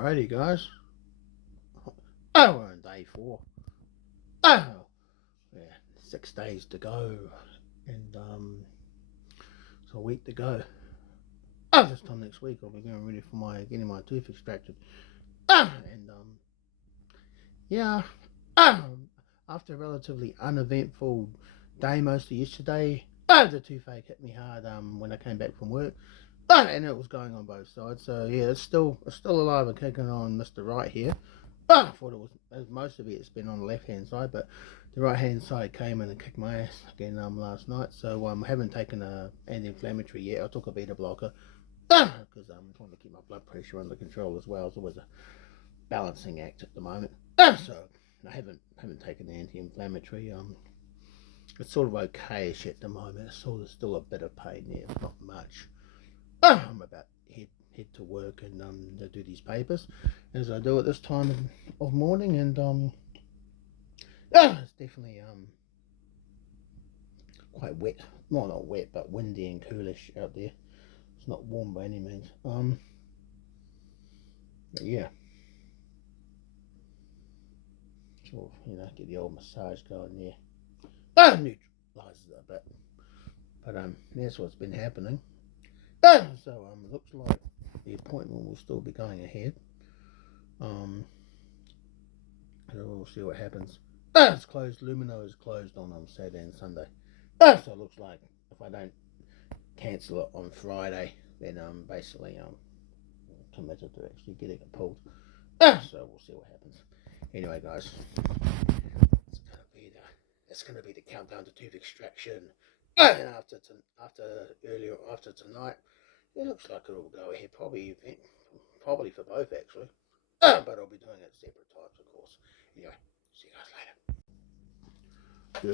Alrighty, guys. Oh, we're on day 4. Oh, yeah, 6 days to go, and so a week to go. Oh, this time next week I'll be getting ready for getting my tooth extracted. And yeah. After a relatively uneventful day most of yesterday, the toothache hit me hard when I came back from work. And it was going on both sides. So yeah, it's still alive and kicking on Mr. Right here. I thought it was, as most of it's been on the left hand side, but the right hand side came in and kicked my ass again last night. So I haven't taken an anti-inflammatory yet. I took a beta blocker because I'm trying to keep my blood pressure under control as well. It's always a balancing act at the moment. So I haven't taken the anti-inflammatory. It's sort of okay-ish at the moment. It's still a bit of pain there, not much. I'm about to head to work and to do these papers as I do at this time of morning, and it's definitely quite wet. Well, not wet, but windy and coolish out there. It's not warm by any means. But yeah, sort of, get the old massage going there. Neutralizes it a bit, but that's what's been happening. So it looks like the appointment will still be going ahead. So we'll see what happens. It's closed. Lumino is closed on Saturday and Sunday. So it looks like if I don't cancel it on Friday, then basically committed to actually getting it pulled. So we'll see what happens. Anyway, guys, it's gonna be the countdown to tooth extraction. And after tonight, it looks like it'll go ahead. Probably for both actually. But I'll be doing it at separate times, of course. Anyway, see you guys later.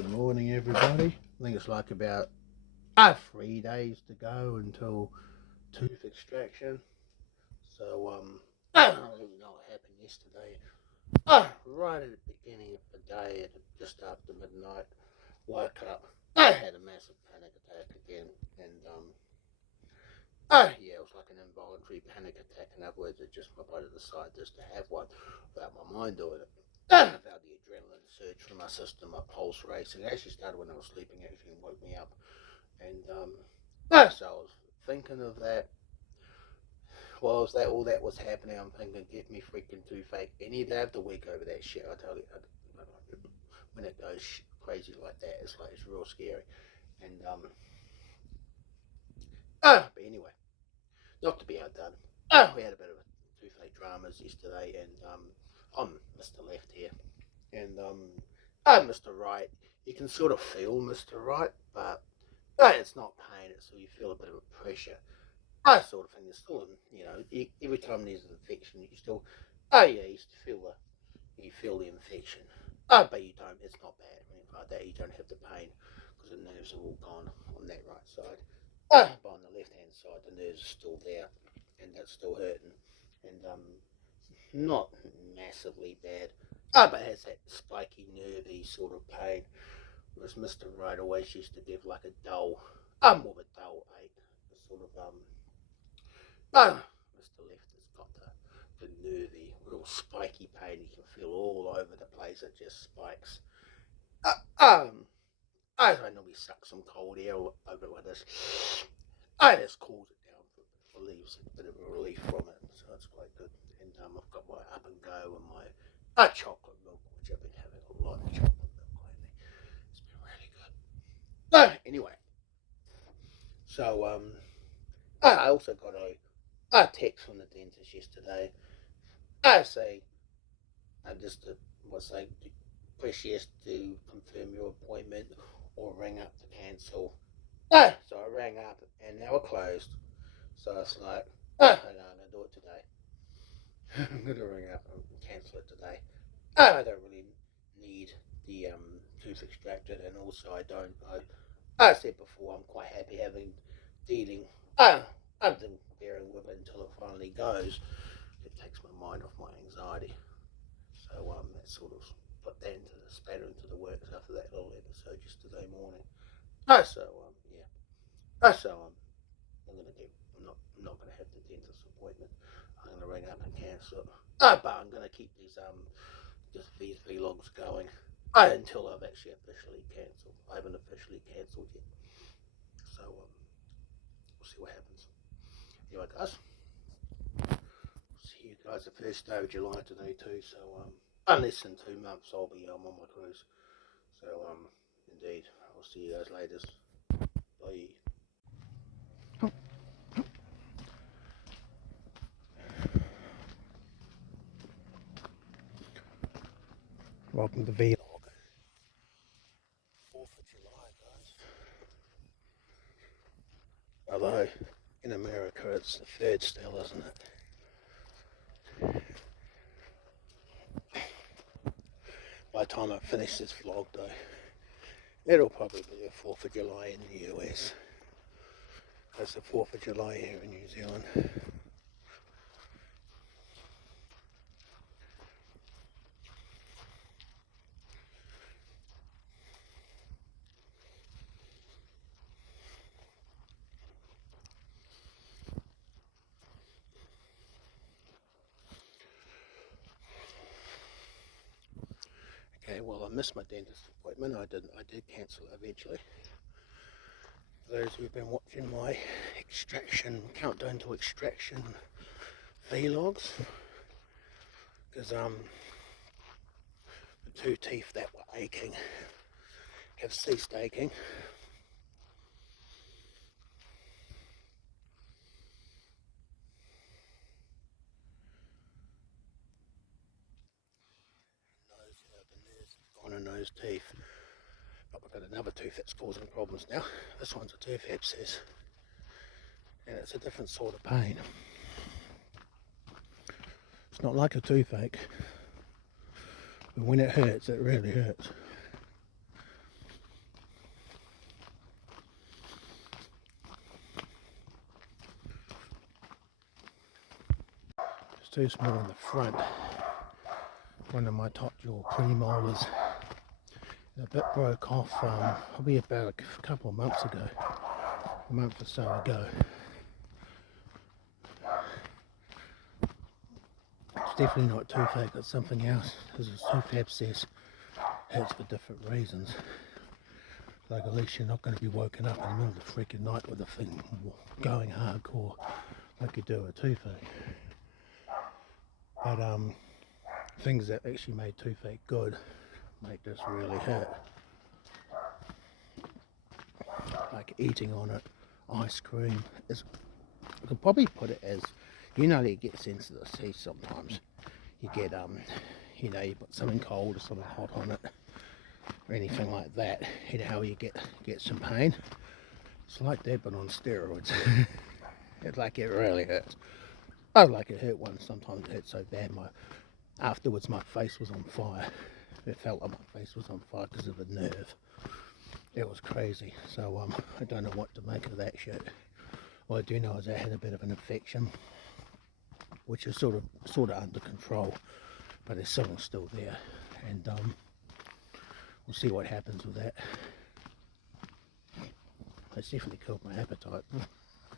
Good morning, everybody. I think it's like about 3 days to go until tooth extraction. So I don't really know what happened yesterday. Right at the beginning of the day, just after midnight, woke up. I had a massive panic attack again, and yeah, it was like an involuntary panic attack. In other words, it just my body decided just to have one without my mind doing it. I felt the adrenaline surge through my system, my pulse racing. It actually started when I was sleeping, actually, and woke me up. And so I was thinking of that. While all that was happening, I'm thinking, get me freaking toothache any day of the week over that shit. I tell you, when it goes crazy like that, it's real scary. And but anyway, not to be outdone. We had a bit of a toothache dramas yesterday, and I'm Mr. Left here, and Mr. Right. You can sort of feel Mr. Right, but it's not pain. It's so you feel a bit of a pressure. Sort of thing. There's still, every time there's an infection, you still, you feel the infection. But you don't. It's not bad or anything like that. You don't have the pain because the nerves are all gone on that right side. But on the left hand side, the nerves are still there, and that's still hurting, and not massively bad. But it has that spiky, nervy sort of pain. Whereas Mr. Right always used to give like a dull, more of a dull ache, sort of Mr. Left has got the nervy, real spiky pain. You can feel all over the place. It just spikes. I normally suck some cold air over like this. I just cools it down, relieves a bit of a relief from it, so it's quite good. And I've got my Up and Go and my chocolate milk, which I've been having a lot of chocolate milk lately. It's been really good. Anyway, so I also got a text from the dentist yesterday. I say, press yes to confirm your appointment or ring up to cancel. So I rang up and they were closed. So it's like, no, I'm going to do it today. I'm going to ring up and cancel it today. I don't really need the tooth extracted, and also I said before, I'm quite happy I've been bearing with it until it finally goes. It takes my mind off my anxiety. So that sort of put that into the spanner into the works after that little episode yesterday morning. So yeah. So I'm not going to have the dentist appointment. I'm going to ring up and cancel it. But I'm going to keep these vlogs going until I've actually officially cancelled. I haven't officially cancelled yet, so we'll see what happens. Anyway, guys, see you guys the first day of July today too. So in less than 2 months I'll be on my cruise. So indeed, I'll see you guys later. Bye. Welcome to vlog. 4th of July, guys. Although in America it's the 3rd still, isn't it? By the time I finish this vlog though, it'll probably be the 4th of July in the US. It's the 4th of July here in New Zealand. Okay, well I missed my dentist appointment. I did cancel it eventually. For those who've been watching my countdown to extraction vlogs, because the 2 teeth that were aching have ceased aching. On a nose teeth, but we've got another tooth that's causing problems now. This one's a tooth abscess, and it's a different sort of pain. It's not like a toothache, but when it hurts, it really hurts. It's too small in the front. One of my top jaw premolars. A bit broke off probably about a couple of months ago, a month or so ago. It's definitely not toothache, it's something else, because it's tooth abscess. Hurts for different reasons. Like at least you're not going to be woken up in the middle of the freaking night with a thing going hardcore like you do a toothache. But things that actually made toothache good make this really hurt, like eating on it, ice cream. I could probably put it as, you know, you get sensitive teeth sometimes. You get you know, you put something cold or something hot on it, or anything like that. You know how you get some pain. It's like that, but on steroids. It's like it really hurts. Oh, like it hurt once. Sometimes it hurt so bad. Afterwards, my face was on fire. It felt like my face was on fire because of the nerve. It was crazy. So I don't know what to make of that shit. All I do know is I had a bit of an infection, which is sort of under control, but it's still there, and we'll see what happens with that. It's definitely killed my appetite.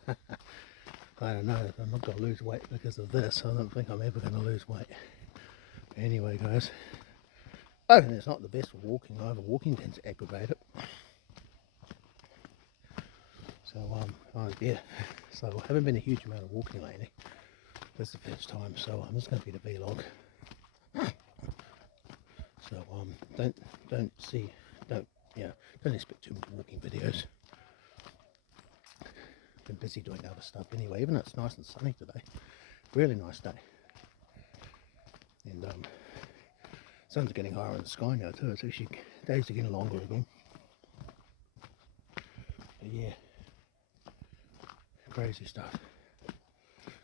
I don't know. I'm not going to lose weight because of this. I don't think I'm ever going to lose weight. Anyway, guys. Oh, and it's not the best for walking either. Walking tends to aggravate it. So, yeah. So, I haven't been a huge amount of walking lately. This is the first time, so this is going to be the vlog. So, don't expect too many walking videos. Been busy doing other stuff anyway, even though it's nice and sunny today. Really nice day. And sun's getting higher in the sky now too. It's actually, days are getting longer again. But yeah, crazy stuff.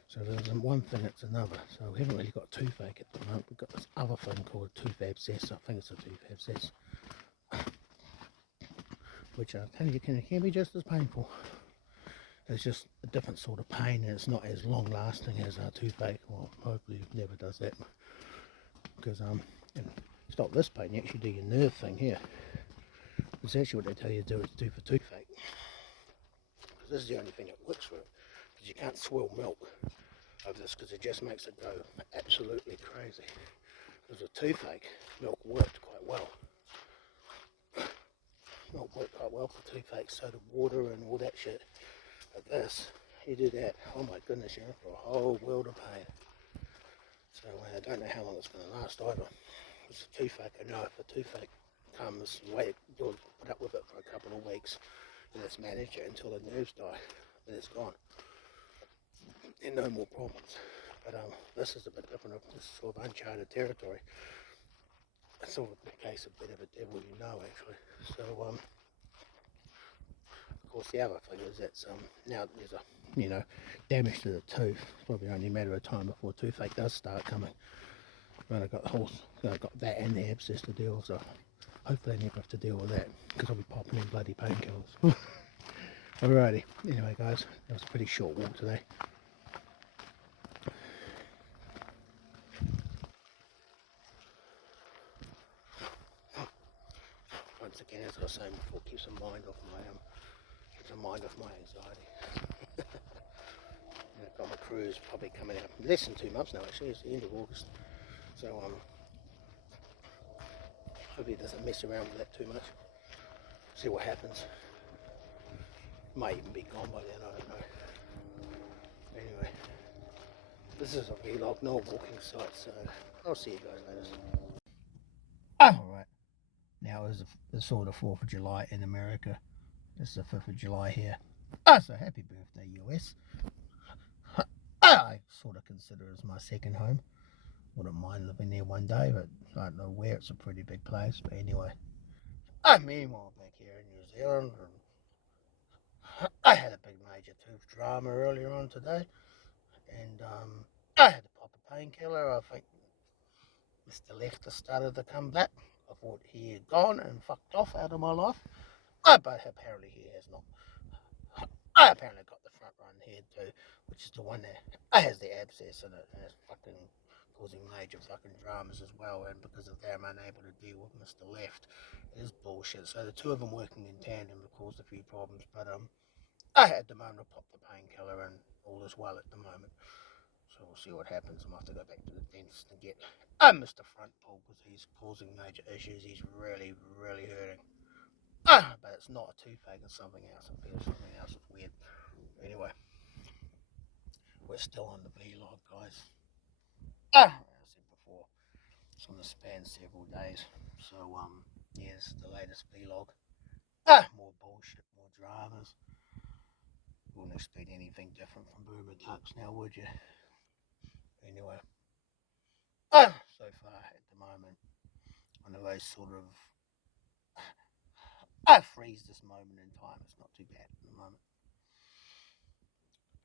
So there's one thing, it's another. So we haven't really got toothache at the moment. We've got this other thing called a tooth abscess. I think it's a tooth abscess, which I tell you can be just as painful. It's just a different sort of pain, and it's not as long lasting as a toothache. Well, hopefully it never does that, because to stop this pain you actually do your nerve thing here. It's actually what they tell you to do for toothache, because this is the only thing that works for it, because you can't swill milk. over this because it just makes it go absolutely crazy. Because a toothache, milk worked quite well. Milk worked quite well for toothache, so the water and all that shit. But this, you do that, oh my goodness, you're in for a whole world of pain. So I don't know how long it's going to last either. It's a toothache, I know if a toothache comes, you'll put up with it for a couple of weeks and it's manage it until the nerves die, then it's gone. And no more problems. But this is a bit different, this is sort of uncharted territory. It's sort of a case of bit of a devil you know actually. So of course the other thing is that now there's a damage to the tooth. It's probably only a matter of time before toothache does start coming. But I've got that and the abscess to deal with, so hopefully I never have to deal with that because I'll be popping in bloody painkillers. Alrighty, anyway guys, that was a pretty short walk today. Once again, as I was saying before, keeps my mind off my anxiety. I've got my cruise probably coming up less than 2 months now actually, it's the end of August. So hopefully it doesn't mess around with that too much. See what happens. Might even be gone by then, I don't know. Anyway, this is a vlog, not a walking site, so I'll see you guys later. Alright, now is the sort of 4th of July in America. This is the 5th of July here. So happy birthday US. I sort of consider it as my second home. Wouldn't mind living there one day, but I don't know where. It's a pretty big place, but anyway. Meanwhile, back here in New Zealand, I had a big major tooth drama earlier on today, and I had to pop a painkiller. I think Mr. Lefter started to come back. I thought he had gone and fucked off out of my life, but apparently he has not. I apparently got the front run here too, which is the one that has the abscess in it, and it's fucking causing major fucking dramas as well, and because of that I'm unable to deal with Mr. Left. It is bullshit. So the two of them working in tandem have caused a few problems, but I had the moment to pop the painkiller and all is well at the moment. So we'll see what happens. I might have to go back to the dentist and get Mr. Front pulled because he's causing major issues. He's really, really hurting. But it's not a toothache, it's something else. I feel something else. It's weird. Anyway, we're still on the vlog, guys. As I said before, it's going to span several days. So, yes, the latest vlog. More bullshit, more dramas. Wouldn't expect anything different from Boomer Tucks now, would you? Anyway, so far at the moment, one of those sort of freeze this moment in time. It's not too bad at the moment.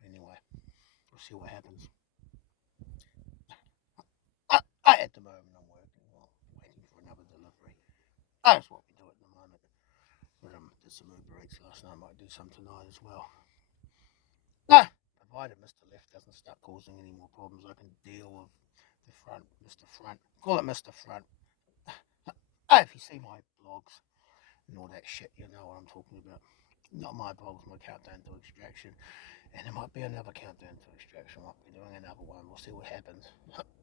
Anyway, we'll see what happens. At the moment I'm working, waiting for another delivery. That's what we do at the moment. But did some Uber Eats last night, might do some tonight as well. Provided Mr. Left doesn't start causing any more problems, I can deal with the front, Mr. Front. Call it Mr. Front. If you see my blogs and all that shit, you know what I'm talking about. Not my blogs, my countdown to extraction. And there might be another countdown to extraction. Might be doing another one. We'll see what happens.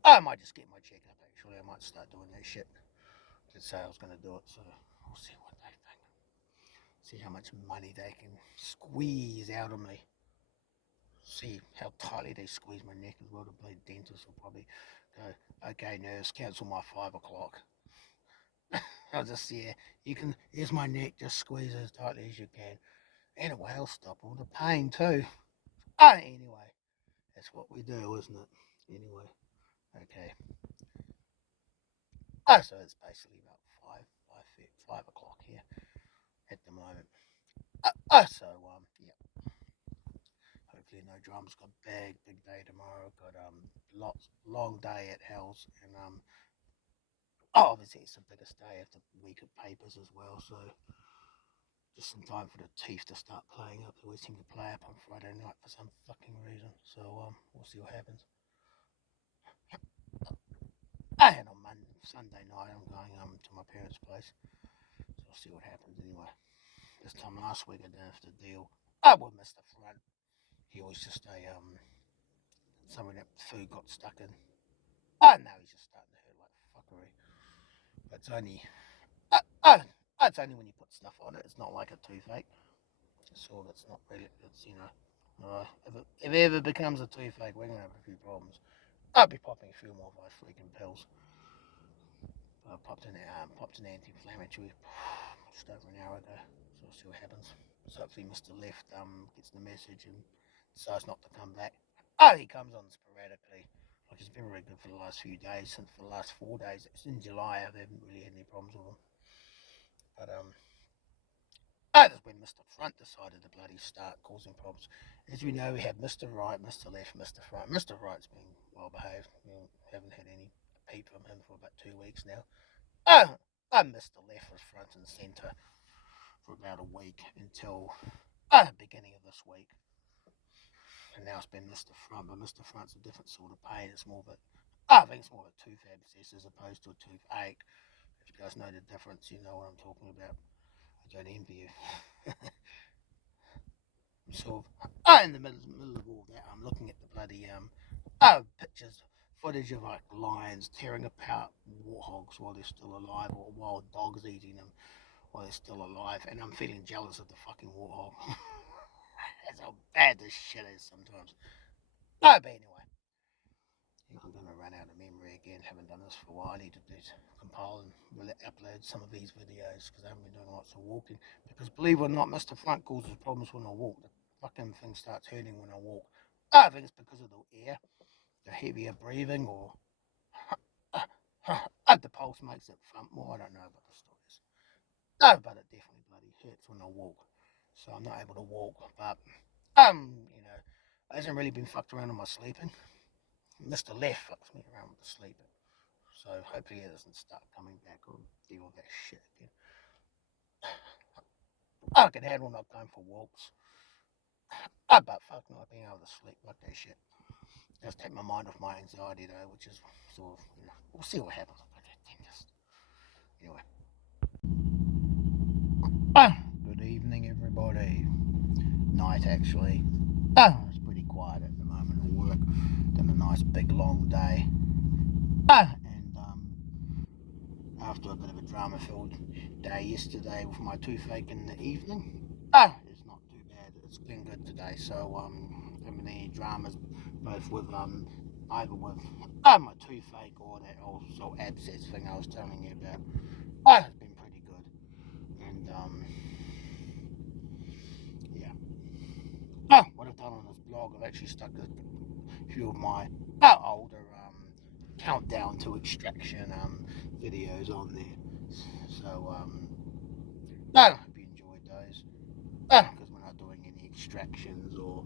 I might just get my checkup actually. I might start doing that shit. Did say I was going to do it, so we'll see what they think. See how much money they can squeeze out of me. See how tightly they squeeze my neck as well. The bloody dentist will probably go, okay, nurse, cancel my 5 o'clock. I'll just, yeah, you can, here's my neck, just squeeze as tightly as you can. Anyway, I'll stop all the pain too. Anyway, that's what we do, isn't it? Anyway, okay. So it's basically about 5 o'clock here at the moment. So, yeah. Hopefully no dramas. Got big day tomorrow. Got long day at Hell's, and obviously it's the biggest day of the week of papers as well. So just in time for the teeth to start playing up. They always seem to play up on Friday night for some fucking reason. So we'll see what happens. And on Sunday night I'm going to my parents' place. So we'll see what happens anyway. This time last week I didn't have to deal with Mr. Front. He was just a Some of that food got stuck in. Oh, now he's just starting to hurt like fuckery. But it's only when you put stuff on it. It's not like a toothache. So it's not really, it's, if it ever becomes a toothache, we're going to have a few problems. I'll be popping a few more of those freaking pills. I popped an anti-inflammatory just over an hour ago, so we'll see what happens. So hopefully Mr. Left gets the message and decides not to come back. Oh, he comes on sporadically. Like he's been really good for the last few days. Since for the last 4 days, it's in July. I haven't really had any problems with him. But that's when Mr. Front decided to bloody start causing problems. As we know, we have Mr. Right, Mr. Left, Mr. Front. Mr. Right's been well behaved. We haven't had any peep from him for about 2 weeks now. Mr. Left was front and centre for about a week until beginning of this week. And now it's been Mr. Front, but Mr. Front's a different sort of pain. It's more of a, I think it's more of a tooth abscess as opposed to a toothache. If you guys know the difference, you know what I'm talking about. I don't envy you. I'm sort of in the middle of all that. I'm looking at the bloody pictures, footage of like lions tearing apart warthogs while they're still alive, or wild dogs eating them while they're still alive, and I'm feeling jealous of the fucking warthog. That's how bad this shit is sometimes. No, but anyway, I'm going to run out of memory again. Haven't done this for a while. I need to compile and upload some of these videos because I haven't been doing lots of walking. Because believe it or not, Mr. Front causes problems when I walk. The fucking thing starts hurting when I walk. I think it's because of the air, the heavier breathing, or the pulse makes it thump more. I don't know what the story is. No, but it definitely bloody hurts when I walk. So I'm not able to walk. But I hasn't really been fucked around on my sleeping. Mr. Left fucks me around with the sleeping. So hopefully it doesn't start coming back or deal with that shit again. I can handle not going for walks. But fuck not being able to sleep like that shit. Just take my mind off my anxiety though, which is sort of, we'll see what happens. Anyway. Good evening everybody. Night actually. It's pretty quiet at the moment at work. Done a nice big long day. And after a bit of a drama-filled day yesterday with my toothache in the evening, it's not too bad. It's been good today. So haven't any dramas, both with either with my toothache or that also abscess thing I was telling you about. It's been pretty good. And yeah. What I've done on this blog, I've actually stuck a few of my older countdown to extraction videos on there. So I hope you enjoyed those. Because we're not doing any extractions or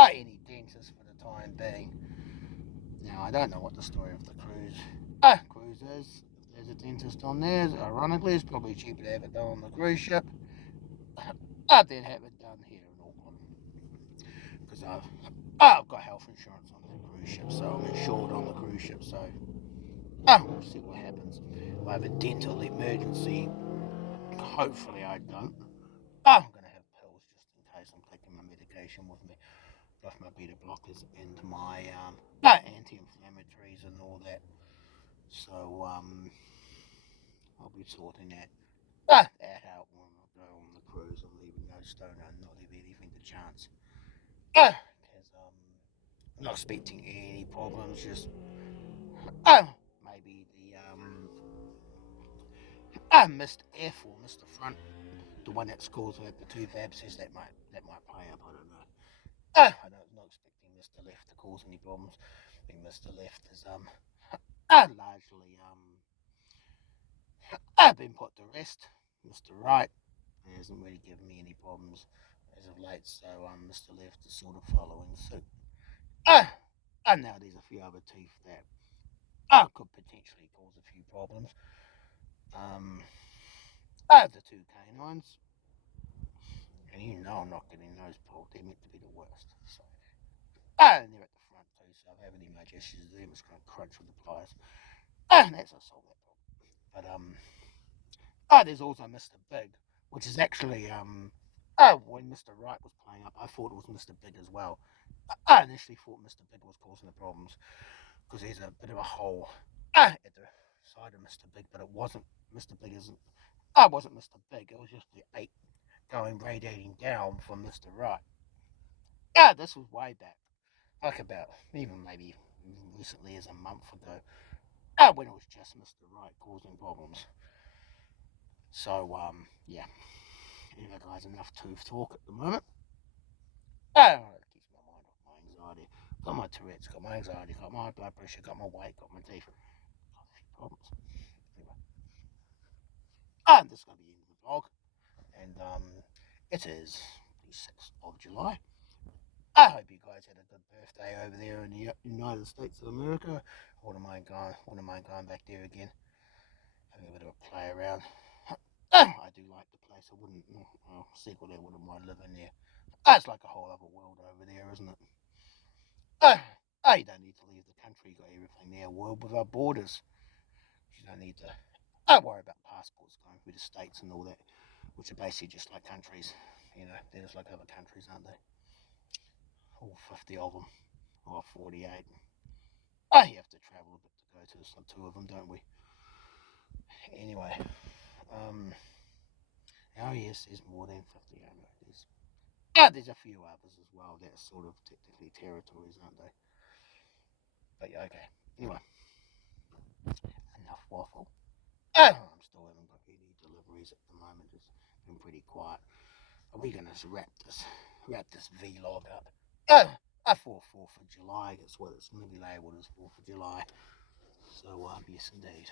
any dentists for the time being. Now I don't know what the story of the cruise is. If there's a dentist on there, ironically it's probably cheaper to have it done on the cruise ship than have it done here in Auckland. Because I've got health insurance on the cruise ship, so I'm insured on the cruise ship, so we'll see what happens. If I have a dental emergency, hopefully I don't. I'm going to have pills just in case I'm taking my medication with me, both my beta blockers and my anti-inflammatories and all that. So I'll be sorting that out when I go on the cruise. I'm leaving no stone unturned, not leaving anything to chance. Because I'm not expecting any problems, just maybe the Mr. F or Mr. Front, the one that's caused the tooth abscess, that might play up. I don't know. I'm not expecting Mr. Left to cause any problems. I think Mr. Left is largely been put to rest. Mr. Right hasn't really given me any problems as of late, so Mr. Left is sort of following suit. And now there's a few other teeth that could potentially cause a few problems. The two canines, and I'm not getting those pulled. They're meant to be the worst. So, and they're at the front too, so I haven't any major issues with them. It's going to crunch with the pliers. And that's a solve that problem. But there's also Mr. Big, which is actually when Mr. Right was playing up, I thought it was Mr. Big as well. I initially thought Mr. Big was causing the problems because there's a bit of a hole at the side of Mr. Big, but it wasn't. Mr. Big isn't. I wasn't Mr. Big. It was just the ape going radiating down from Mr. Right. This was way back, like about even maybe recently as a month ago. When it was just Mr. Right causing problems. So yeah. Anyway, guys, enough tooth talk at the moment. It keeps my mind off my anxiety. Got my Tourette's, got my anxiety, got my blood pressure, got my weight, got my teeth. Got a few problems. Anyway, this is going to be the end of the vlog. And it is the 6th of July. I hope you guys had a good birthday over there in the United States of America. I wouldn't mind going back there again, having a bit of a play around. I do like the place. I wouldn't, secretly I wouldn't mind living there. It's like a whole other world over there, isn't it? You don't need to leave the country. You got everything there. World without borders. You don't need to worry about passports going through the states and all that, which are basically just like countries. You know, they're just like other countries, aren't they? All 50 of them, or 48. You have to travel a bit to go to some 2 of them, don't we? Anyway, oh yes, there's more than 50. I know. There's a few others as well that are sort of technically territories, aren't they? But yeah, okay. Anyway, enough waffle. I'm still haven't got any deliveries at the moment. It's been pretty quiet. Are we gonna wrap this vlog up? I thought 4th of July. That's what it's going to be labelled as, 4th of July. So yes, indeed.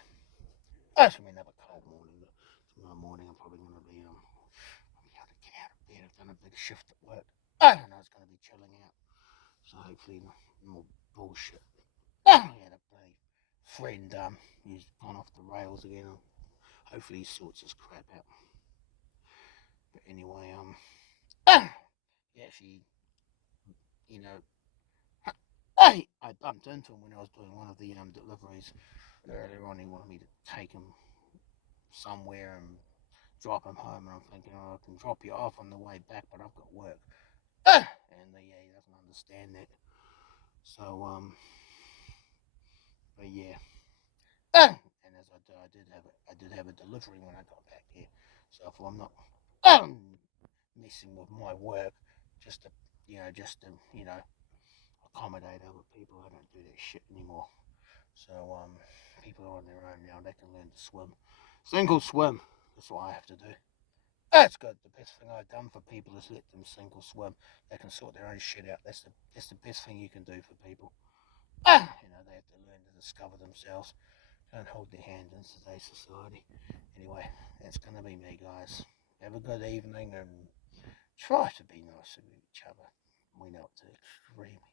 It's gonna be another cold morning. But tomorrow morning, I'm probably going to be able to get out of bed. I've done a big shift at work. I know it's going to be chilling out. So hopefully, no more bullshit. I had a bloody friend who's gone off the rails again. Hopefully he sorts his crap out. But anyway, yeah, I bumped into him when I was doing one of the deliveries earlier on. He wanted me to take him somewhere and drop him home, and I'm thinking, I can drop you off on the way back, but I've got work. And yeah, he doesn't understand that. So but yeah. And as I did have a delivery when I got back here. So if I'm not messing with my work, just to accommodate other people, I don't do that shit anymore. So people are on their own now. They can learn to swim. Sink or swim. That's what I have to do. That's good. The best thing I've done for people is let them sink or swim. They can sort their own shit out. That's the best thing you can do for people. They have to learn to discover themselves. Don't hold their hand in today's society. Anyway, that's going to be me, guys. Have a good evening and try to be nice to each other. We know it's extremely